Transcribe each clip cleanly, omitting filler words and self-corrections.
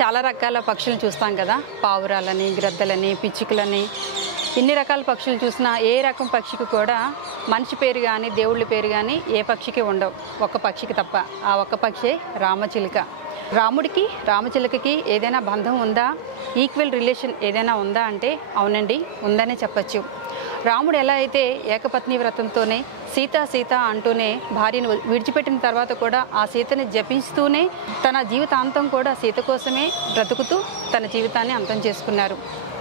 చాలా రకాల పక్షులు చూస్తాం కదా, పావురాలని, గ్రద్దలని, పిచ్చుకలని. ఇన్ని రకాల పక్షులు చూసినా ఏ రకం పక్షికి కూడా మనిషి పేరు కానీ దేవుళ్ళ పేరు కానీ ఏ పక్షికి ఉండవు, ఒక్క పక్షికి తప్ప. ఆ ఒక్క పక్షే రామచిలుక. రాముడికి రామచిలుకకి ఏదైనా బంధం ఉందా, ఈక్వల్ రిలేషన్ ఏదైనా ఉందా అంటే అవునండి, ఉందనే చెప్పచ్చు. రాముడు ఎలా అయితే ఏకపత్ని వ్రతంతోనే సీత సీత అంటూనే భార్యను విడిచిపెట్టిన తర్వాత కూడా ఆ సీతని జపిస్తూనే తన జీవితాంతం కూడా సీత కోసమే బ్రతుకుతూ తన జీవితాన్ని అంతం చేసుకున్నారు.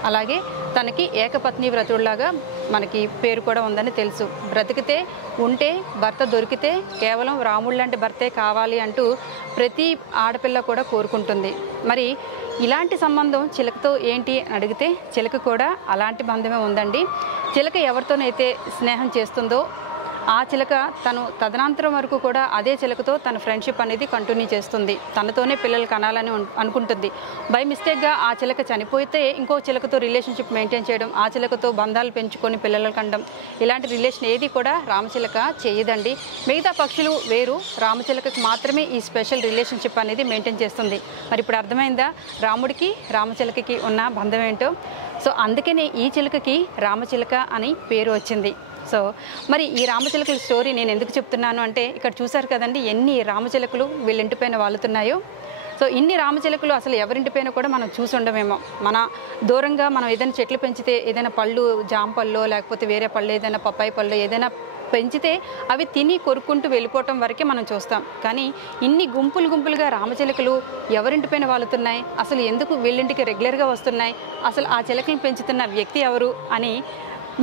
అలాగే తనకి ఏకపత్ని వ్రతుడిలాగా మనకి పేరు కూడా ఉందని తెలుసు. బ్రతికితే ఉంటే భర్త దొరికితే కేవలం రాముడు లాంటి భర్తే కావాలి అంటూ ప్రతి ఆడపిల్ల కూడా కోరుకుంటుంది. మరి ఇలాంటి సంబంధం చిలకతో ఏంటి అని అడిగితే చిలక కూడా అలాంటి బంధమే ఉందండి. చిలక ఎవరితోనైతే స్నేహం చేస్తుందో ఆ చిలక తను తదనంతరం వరకు కూడా అదే చిలకతో తన ఫ్రెండ్షిప్ అనేది కంటిన్యూ చేస్తుంది. తనతోనే పిల్లలు కనాలని అనుకుంటుంది. బై మిస్టేక్గా ఆ చిలక చనిపోతే ఇంకో చిలకతో రిలేషన్షిప్ మెయింటైన్ చేయడం, ఆ చిలకతో బంధాలు పెంచుకొని పిల్లలు కండం, ఇలాంటి రిలేషన్ ఏది కూడా రామచిలక చేయదండి. మిగతా పక్షులు వేరు, రామచిలకకి మాత్రమే ఈ స్పెషల్ రిలేషన్షిప్ అనేది మెయింటైన్ చేస్తుంది. మరి ఇప్పుడు అర్థమైందా రాముడికి రామచిలకకి ఉన్న బంధం ఏంటో? సో అందుకనే ఈ చిలకకి రామచిలక అని పేరు వచ్చింది. సో మరి ఈ రామచిలకల స్టోరీ నేను ఎందుకు చెప్తున్నాను అంటే, ఇక్కడ చూసారు కదండి ఎన్ని రామచిలకలు వీళ్ళ ఇంటిపైన వాలుతున్నాయో. సో ఇన్ని రామచిలకలు అసలు ఎవరింటిపైన కూడా మనం చూసి ఉండమేమో. మన దూరంగా మనం ఏదైనా చెట్లు పెంచితే, ఏదైనా పళ్ళు, జామ పళ్ళు లేకపోతే వేరే పళ్ళు, ఏదైనా పప్పాయి పళ్ళు ఏదైనా పెంచితే అవి తిని కొరుక్కుంటూ వెళ్ళిపోవటం వరకే మనం చూస్తాం. కానీ ఇన్ని గుంపులు గుంపులుగా రామచిలకలు ఎవరింటిపైన వాలుతున్నాయి, అసలు ఎందుకు వీళ్ళింటికి రెగ్యులర్గా వస్తున్నాయి, అసలు ఆ చిలకలను పెంచుతున్న వ్యక్తి ఎవరు అని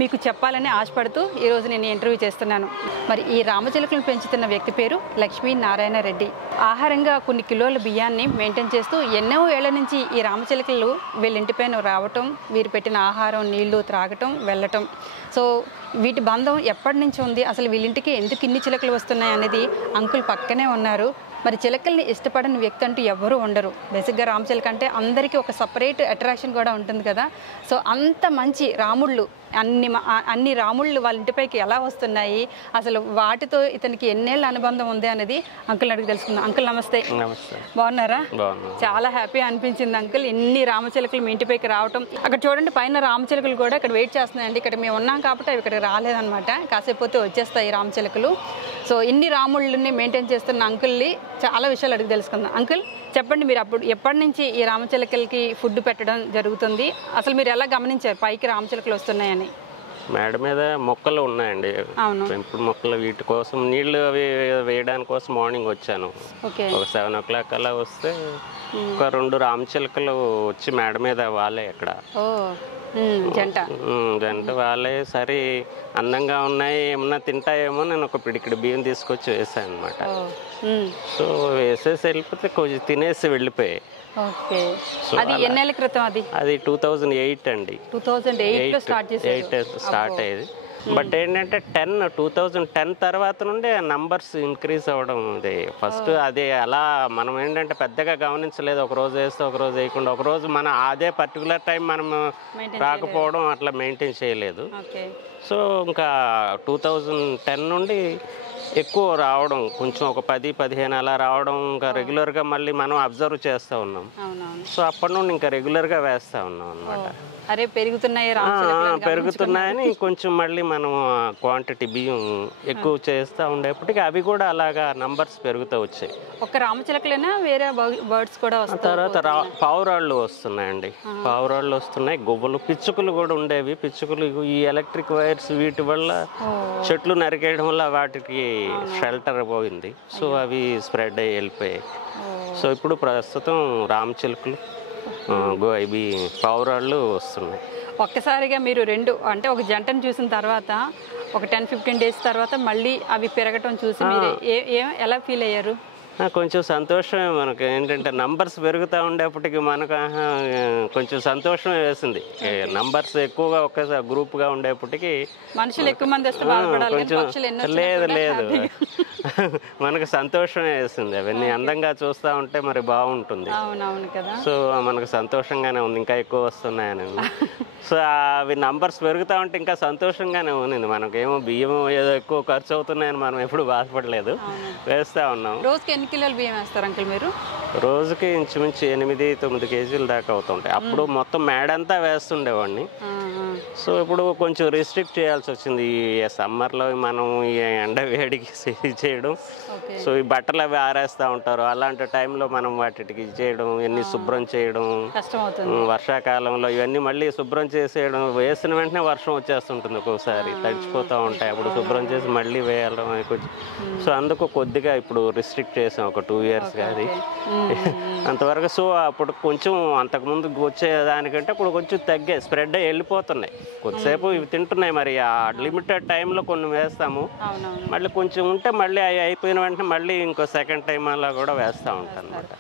మీకు చెప్పాలని ఆశపడుతూ ఈరోజు నేను ఇంటర్వ్యూ చేస్తున్నాను. మరి ఈ రామచిలకలను పెంచుతున్న వ్యక్తి పేరు లక్ష్మీనారాయణ రెడ్డి. ఆహారంగా కొన్ని కిలోల బియ్యాన్ని మెయింటైన్ చేస్తూ ఎన్నో ఏళ్ల నుంచి ఈ రామచిలకలు వీళ్ళ ఇంటిపైన రావటం, వీరు పెట్టిన ఆహారం, నీళ్లు త్రాగటం, వెళ్ళటం. సో వీటి బంధం ఎప్పటి నుంచి ఉంది, అసలు వీళ్ళింటికి ఎందుకు ఇన్ని చిలకలు వస్తున్నాయి అనేది అంకుల్ పక్కనే ఉన్నారు. మరి చిలకల్ని ఇష్టపడని వ్యక్తి అంటూ ఎవ్వరూ ఉండరు. బేసిక్గా రామచిలక అంటే అందరికీ ఒక సపరేట్ అట్రాక్షన్ కూడా ఉంటుంది కదా. సో అంత మంచి రాముళ్ళు, అన్ని రాముళ్ళు వాళ్ళ ఇంటిపైకి ఎలా వస్తున్నాయి, అసలు వాటితో ఇతనికి ఎన్నేళ్ళ అనుబంధం ఉంది అనేది అంకుల్ అడిగి తెలుసుకుందాం. అంకుల్ నమస్తే. బాగున్నారా? చాలా హ్యాపీ అనిపించింది అంకుల్, ఇన్ని రామచిలకలు మీ ఇంటిపైకి రావటం. అక్కడ చూడండి పైన రామచిలకలు కూడా ఇక్కడ వెయిట్ చేస్తున్నాయండి. ఇక్కడ మేము ఉన్నాం కాబట్టి అవి ఇక్కడ రాలేదనమాట, కాసేపోతే వచ్చేస్తాయి రామచిలకలు. సో ఇన్ని రాముళ్ళని మెయింటైన్ చేస్తున్న అంకుల్ని చాలా విషయాలు అడిగి తెలుసుకుందాం. అంకుల్ చెప్పండి, మీరు అప్పుడు ఎప్పటి నుంచి ఈ రామచిలకలకి ఫుడ్ పెట్టడం జరుగుతుంది, అసలు మీరు ఎలా గమనించారు పైకి రామచిలకలు వస్తున్నాయని? మేడ మీద మొక్కలు ఉన్నాయండి, పెంపుడు మొక్కలు. వీటి కోసం నీళ్లు అవి వేయడానికి కోసం మార్నింగ్ వచ్చాను. ఒక 7 o'clock అలా వస్తే ఒక 2 రామచిలకలు వచ్చి మేడ మీద వాళ్ళే అక్కడ జంట వాళ్ళే. సరే అందంగా ఉన్నాయి, ఏమన్నా తింటాయేమో నేను ఒక పిడికిడి బియ్యం తీసుకొచ్చి వేసాను అనమాట. సో వేసేసి వెళ్ళిపోతే కొంచెం తినేసి వెళ్ళిపోయాయి. అది 2008 అండి. 2008 స్టార్ట్ అయ్యేది. బట్ ఏంటంటే 2010 తర్వాత నుండి నంబర్స్ ఇంక్రీజ్ అవ్వడం. అది ఫస్ట్ అది అలా మనం ఏంటంటే పెద్దగా గమనించలేదు. ఒక రోజు వేస్తే ఒక రోజు వేయకుండా, ఒక రోజు మన అదే పర్టికులర్ టైం మనం రాకపోవడం, అట్లా మెయింటైన్ చేయలేదు. సో ఇంకా 2010 నుండి ఎక్కువ రావడం, కొంచెం ఒక 10-15 అలా రావడం, ఇంకా రెగ్యులర్గా మళ్ళీ మనం అబ్జర్వ్ చేస్తూ ఉన్నాం. సో అప్పటి నుండి ఇంకా రెగ్యులర్గా వేస్తూ ఉన్నాం అనమాట. పెరుగుతున్నాయని కొంచెం మళ్ళీ మనం క్వాంటిటీ బియ్యం ఎక్కువ చేస్తూ ఉండేప్పటికీ అవి కూడా అలాగా నంబర్స్ పెరుగుతూ వచ్చాయి. ఒక రామచిలకలేనా వేరే బర్డ్స్ కూడా వస్తాయి? తర్వాత పావురాళ్ళు వస్తున్నాయండి, పావురాళ్ళు వస్తున్నాయి, గువ్వలు, పిచ్చుకలు కూడా ఉండేవి. పిచ్చుకలు ఈ ఎలక్ట్రిక్ వైర్స్ వీటి వల్ల చెట్లు నరికేయడం వల్ల వాటికి షెల్టర్ పోయింది. సో అవి స్ప్రెడ్ అయ్యి వెళ్ళిపోయాయి. సో ఇప్పుడు ప్రస్తుతం రామచిలుకలు, ఇవి పావురాళ్ళు వస్తున్నాయి. ఒక్కసారిగా మీరు అంటే ఒక జంటను చూసిన తర్వాత ఒక 10-15 days తర్వాత మళ్ళీ అవి పెరగటం చూసి మీరు ఎలా ఫీల్ అయ్యారు? కొంచెం సంతోషమే. మనకు ఏంటంటే నంబర్స్ పెరుగుతూ ఉండేప్పటికి మనకు కొంచెం సంతోషం వేసింది. నంబర్స్ ఎక్కువగా ఒకేసారి గ్రూప్గా ఉండేప్పటికి మనుషులు ఎక్కువ మంది వస్తే కొంచెం లేదు మనకు సంతోషం వేసింది. అవన్నీ అందంగా చూస్తూ ఉంటే మరి బాగుంటుంది. సో మనకు సంతోషంగానే ఉంది, ఇంకా ఎక్కువ వస్తున్నాయని. సో అవి నంబర్స్ పెరుగుతూ ఉంటే ఇంకా సంతోషంగానే ఉంది. మనకేమో బియ్యం ఏదో ఎక్కువ ఖర్చు అవుతున్నాయని మనం ఎప్పుడు బాధపడలేదు, వేస్తూ ఉన్నాం. రోజుకి ఎన్ని కిలోల బియ్యం వేస్తారు అంకుల్ మీరు? రోజుకి ఇంచుమించు 8-9 కేజీలు దాకా అవుతుంటాయి. అప్పుడు మొత్తం మేడంతా వేస్తుండేవాడిని. సో ఇప్పుడు కొంచెం రిస్ట్రిక్ట్ చేయాల్సి వచ్చింది. ఈ సమ్మర్లో మనం ఈ ఎండ వేడికి చేయడం, సో ఈ బట్టలు అవి ఆరేస్తూ ఉంటారు. అలాంటి టైంలో మనం వాటికి చేయడం, ఇవన్నీ శుభ్రం చేయడం వర్షాకాలంలో ఇవన్నీ మళ్ళీ శుభ్రం చేసేయడం, వేసిన వెంటనే వర్షం వచ్చేస్తుంటుంది, ఒక్కోసారి తడిచిపోతూ ఉంటాయి. అప్పుడు శుభ్రం చేసి మళ్ళీ వేయడం కొంచెం. సో అందుకు కొద్దిగా ఇప్పుడు రిస్ట్రిక్ట్ చేసాం ఒక 2 ఇయర్స్ అది అంతవరకు. సో అప్పుడు కొంచెం అంతకుముందు వచ్చేదానికంటే ఇప్పుడు కొంచెం తగ్గే, స్ప్రెడ్ వెళ్ళిపోతున్నాయి. కొద్దిసేపు ఇవి తింటున్నాయి. మరి ఆ లిమిటెడ్ టైంలో కొన్ని వేస్తాము, మళ్ళీ కొంచెం ఉంటే మళ్ళీ అవి అయిపోయిన వెంటనే మళ్ళీ ఇంకో సెకండ్ టైం అలా కూడా వేస్తూ ఉంటాను అనమాట.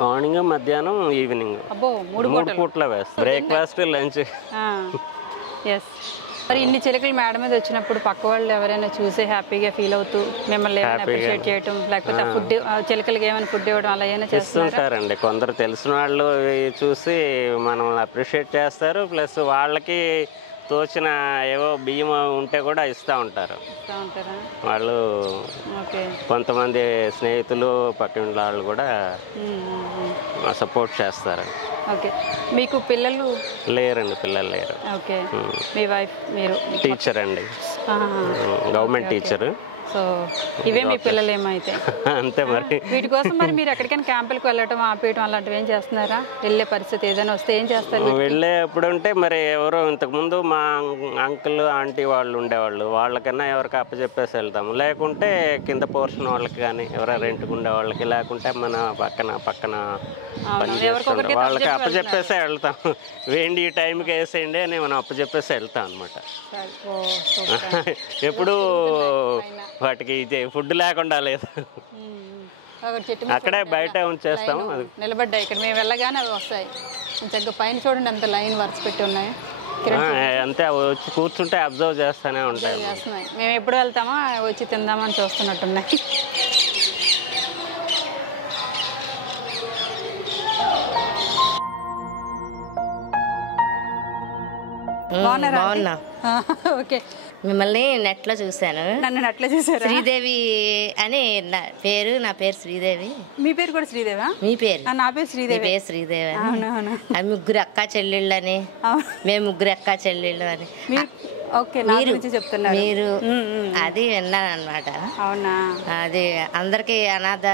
మార్నింగ్ మధ్యాహ్నం ఈవినింగ్ 3 పూట్ల వేస్తాం, బ్రేక్ఫాస్ట్ లంచ్. మరి ఇన్ని చిలకలు మేడ మీద వచ్చినప్పుడు పక్క వాళ్ళు ఎవరైనా చూసి హ్యాపీగా ఫీల్ అవుతూ మిమ్మల్ని ఏమైనా అప్రిషియేట్ చేయటం, లేకపోతే ఫుడ్ చిలకలకి ఏమైనా ఫుడ్ ఇవ్వడం అలా ఏమైనా చేస్తుంటారండి. కొందరు తెలిసిన వాళ్ళు చూసి మనం అప్రిషియేట్ చేస్తారు, ప్లస్ వాళ్ళకి తోచిన ఏవో బియ్యం ఉంటే కూడా ఇస్తూ ఉంటారు వాళ్ళు. కొంతమంది స్నేహితులు పక్కన వాళ్ళు కూడా సపోర్ట్ చేస్తారు. ఓకే, మీకు పిల్లలు లేరండి? పిల్లలు లేరు. ఓకే, మీ వైఫ్ మీరు టీచర్ అండి, గవర్నమెంట్ టీచర్. సో ఇవే మీ పిల్లలు ఏమైతే అంతే. మరి వీటి కోసం మరి మీరు ఎక్కడికైనా క్యాంపులకు వెళ్ళటం, ఆపేయటం అలాంటివి ఏం చేస్తున్నారా? వెళ్ళే పరిస్థితి ఏదైనా వస్తే ఏం చేస్తారు? వెళ్ళేప్పుడు అంటే మరి ఎవరో ఇంతకుముందు మా అంకుల్ ఆంటీ వాళ్ళు ఉండేవాళ్ళు, వాళ్ళకన్నా ఎవరికి అప్పచెప్పేసి వెళ్తాము. లేకుంటే కింద పోర్షన్ వాళ్ళకి కానీ ఎవరైనా రెంట్కి ఉండే వాళ్ళకి, లేకుంటే మన పక్కన వాళ్ళకి అప్పచెప్పేసే వెళ్తాం. వేయండి ఈ టైంకి వేసేయండి అని మనం అప్పచెప్పేసి వెళ్తాం అనమాట. ఎప్పుడు వాటికి ఫుడ్ లేకుండా లేదు, అక్కడే బయట ఉంచేస్తాం. నిలబడ్డాయి ఇక్కడ, మేము వెళ్ళగానే అవి వస్తాయి. చక్కగా పైన చూడండి ఎంత లైన్ వరుస పెట్టి ఉన్నాయి. అంతే, వచ్చి కూర్చుంటే అబ్జర్వ్ చేస్తూనే ఉంటాయి. మేము ఎప్పుడు వెళ్తామో వచ్చి తిందామని చూస్తున్నట్టున్నాయి. బాగున్నా. ఓకే, మిమ్మల్ని నెట్లో చూశాను. నన్ను నెట్లో చూసారు? శ్రీదేవి అని నా పేరు. నా పేరు శ్రీదేవి. మీ పేరు కూడా శ్రీదేవా? మీ పేరు? నా పేరు శ్రీదేవి. పేరు శ్రీదేవి. అది ముగ్గురు అక్క చెల్లెళ్ళు అని, మేము ముగ్గురు అక్క చెల్లెళ్ళు అని. ఓకే, నా గురించి చెప్తున్నారు మీరు. అది విన్నాను అనమాట. అవునా? అది అందరికి అనాథ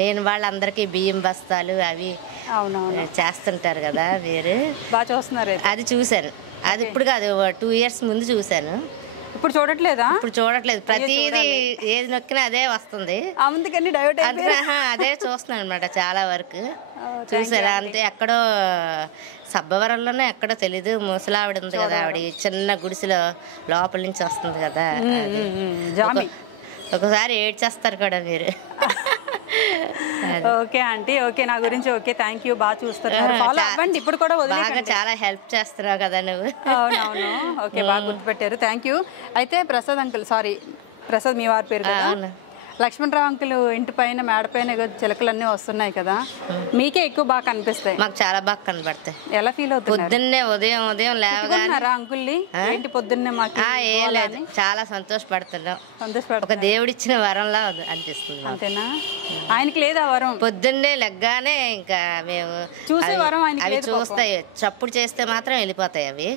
లేని వాళ్ళందరికీ బియ్యం బస్తాలు అవి చేస్తుంటారు కదా మీరు. బాగా చూస్తున్నారు. అది చూశాను. అది ఇప్పుడు కాదు, 2 ఇయర్స్ ముందు చూశాను. ఇప్పుడు చూడట్లేదా? ఇప్పుడు చూడట్లేదు. ప్రతిదీ ఏది నొక్కినా అదే వస్తుంది. అందుకని డైవర్ట్ అదే చూస్తున్నాను అనమాట చాలా వరకు. చూసారా? అంతే. ఎక్కడో సబ్బవరంలోనే ఎక్కడో తెలీదు, ముసలావిడ ఉంది కదా, ఆవిడ చిన్న గుడిసెలో లోపల నుంచి వస్తుంది కదా. ఒకసారి ఏడ్చేస్తారు కూడా మీరు. ఓకే ఆంటీ, ఓకే, నా గురించి ఓకే, థ్యాంక్ యూ. బాగా చూస్తున్నారు, ఫాలో అవ్వండి. ఇప్పుడు కూడా బాగా చాలా హెల్ప్ చేస్తున్నావు కదా నువ్వు. అవునవును, ఓకే, బాగా గుర్తుపెట్టారు, థ్యాంక్ యూ. అయితే ప్రసాద్ అంకుల్, సారీ ప్రసాద్ మీ వారి పేరు కదా, లక్ష్మణరావు అంకుల్ ఇంటి పైన మేడ పైన చిలకలన్నీ వస్తున్నాయి కదా, మీకే ఎక్కువ బాగా కనిపిస్తాయి? మాకు చాలా బాగా కనబడతాయి. ఎలా ఫీల్ అవుతుంది? పొద్దున్నే ఉదయం లేవగానే అంకుల్ని ఏంటి పొద్దున్నే మాకు ఏం లేదు, చాలా సంతోషపడుతున్నాం. ఒక దేవుడిచ్చిన వరంలా అనిపిస్తుంది. అంతేనా? ఆయనకి లేదా వరం? పొద్దున్నే లెగ్గానే ఇంకా మేము చూసే వరం అవి చూస్తాయి. చప్పుడు చేస్తే మాత్రం వెళ్ళిపోతాయి అవి.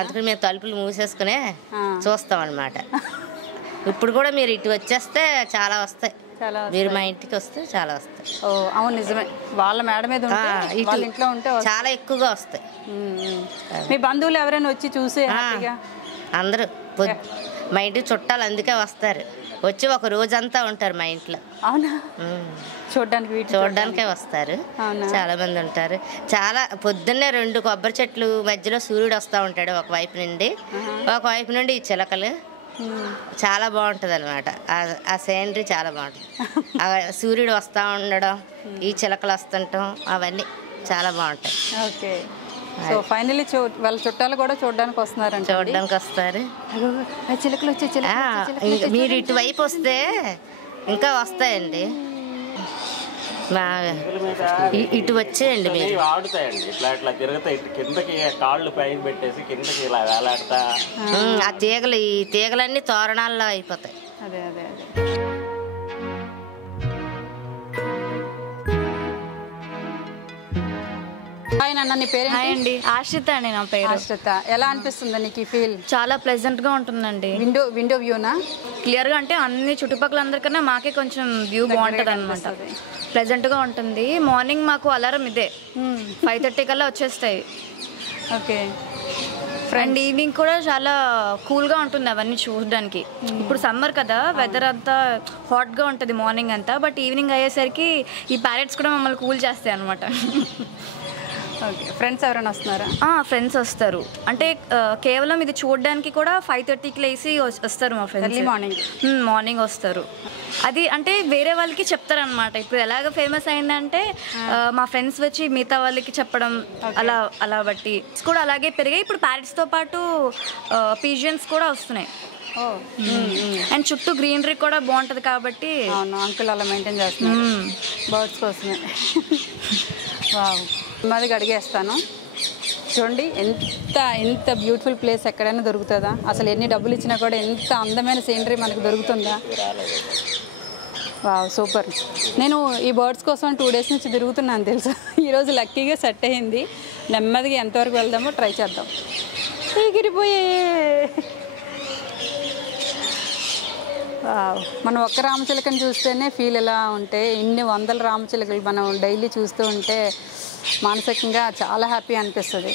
అందుకని మేము తలుపులు మూసేసుకునే చూస్తాం అన్నమాట. ఇప్పుడు కూడా మీరు ఇటు వచ్చేస్తే చాలా వస్తాయి. మీరు మా ఇంటికి వస్తే చాలా వస్తాయి. ఓ అవును, నిజమే. వాళ్ళ మేడ మీద వాళ్ళ ఇంట్లో ఉంటే చాలా ఎక్కువగా వస్తాయి. మీ బంధువులు ఎవరైనా వచ్చి చూసే అందరూ మా ఇంటికి చుట్టాలు అందుకే వస్తారు. వచ్చి ఒక రోజంతా ఉంటారు మా ఇంట్లో. అవునా? చూడడానికే వస్తారు. చాలా మంది ఉంటారు. చాలా పొద్దున్నే 2 కొబ్బరి చెట్లు మధ్యలో సూర్యుడు వస్తూ ఉంటాడు ఒకవైపు నుండి, ఒకవైపు నుండి ఈ చిలకలు. చాలా బాగుంటుంది అనమాట. ఆ సీనరీ చాలా బాగుంటుంది. సూర్యుడు వస్తూ ఉండడం, ఈ చిలకలు వస్తుంటాం, అవన్నీ చాలా బాగుంటాయి. ఓకే, సో ఫైనల్లీ వాళ్ళ చుట్టాలు కూడా చూడడానికి వస్తున్నారు. చూడడానికి వస్తారు. చిలకలు వచ్చే మీరు ఇటువైపు వస్తే ఇంకా వస్తాయండి. ఇటు వచ్చేయండి మీరు. ఆడుతాయండి, ఇట్లా తిరుగుతాయి, కిందకి కాళ్ళు పైన పెట్టేసి కిందకి ఇలా వేలాడతా. ఆ తీగలన్నీ తోరణాల్లో అయిపోతాయి. అదే. హాయ్ నాన్న, నీ పేరు? హాయ్ అండి, ఆశ్రిత అండి నా పేరు. ఆశ్రిత, ఎలా అనిపిస్తుంది నీకు ఈ ఫీల్? చాలా ప్లెజెంట్ గా ఉంటుందండి. విండో వ్యూనా? క్లియర్ గా అంటే అన్ని చుట్టుపక్కల అందరికన్నా మాకే కొంచెం వ్యూ బాగుంటుంది అనమాట. ప్లెజెంట్ గా ఉంటుంది. మార్నింగ్ మాకు అలారం ఇదే 5:30 కల్లా వచ్చేస్తాయి. ఓకే. అండ్ ఈవినింగ్ కూడా చాలా కూల్గా ఉంటుంది అవన్నీ చూడడానికి. ఇప్పుడు సమ్మర్ కదా, వెదర్ అంతా హాట్గా ఉంటుంది మార్నింగ్ అంతా, బట్ ఈవినింగ్ అయ్యేసరికి ఈ ప్యారెట్స్ కూడా మమ్మల్ని కూల్ చేస్తాయి అనమాట. ఓకే. ఫ్రెండ్స్ ఎవరైనా వస్తున్నారా? ఫ్రెండ్స్ వస్తారు. అంటే కేవలం ఇది చూడడానికి కూడా 5:30కి లేసి వస్తారు మా ఫ్రెండ్స్. మార్నింగ్ వస్తారు. అది అంటే వేరే వాళ్ళకి చెప్తారనమాట. ఇప్పుడు ఎలాగ ఫేమస్ అయిందంటే మా ఫ్రెండ్స్ వచ్చి మిగతా వాళ్ళకి చెప్పడం, అలా బట్టి కూడా అలాగే పెరిగాయి. ఇప్పుడు ప్యారెట్స్తో పాటు పీజియన్స్ కూడా వస్తున్నాయి. అండ్ చుట్టూ గ్రీనరీ కూడా బాగుంటుంది కాబట్టి. అవును, అంకుల్ అలా మెయింటైన్ చేస్తున్నారు బర్డ్స్ కోసమే. వావ్. మాదిగా అడిగేస్తాను. చూడండి, ఎంత బ్యూటిఫుల్ ప్లేస్ ఎక్కడైనా దొరుకుతుందా? అసలు ఎన్ని డబ్బులు ఇచ్చినా కూడా ఎంత అందమైన సీనరీ మనకు దొరుకుతుందా? Wow, super. నేను ఈ బర్డ్స్ కోసం 2 days నుంచి తిరుగుతున్నాను తెలుసా. ఈరోజు లక్కీగా సెట్ అయ్యింది. నెమ్మదిగా ఎంతవరకు వెళ్దామో ట్రై చేద్దాం. ఎగిరిపోయే. మనం ఒక్క రామచిలకని చూస్తేనే ఫీల్ ఎలా ఉంటే, ఇన్ని వందల రామచిలకలు మనం డైలీ చూస్తూ ఉంటే మానసికంగా చాలా హ్యాపీ అనిపిస్తుంది.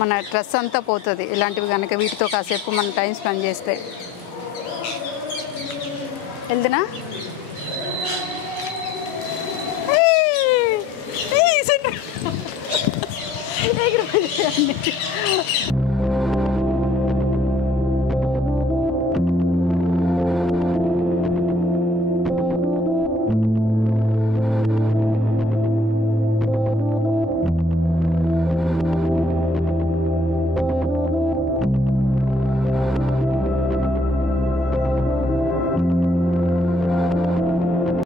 మన స్ట్రెస్ అంతా పోతుంది ఇలాంటివి కనుక వీటితో కాసేపు మనం టైం స్పెండ్ చేస్తే. వెళ్తున్నా? ఎగిరిపోయాయండి.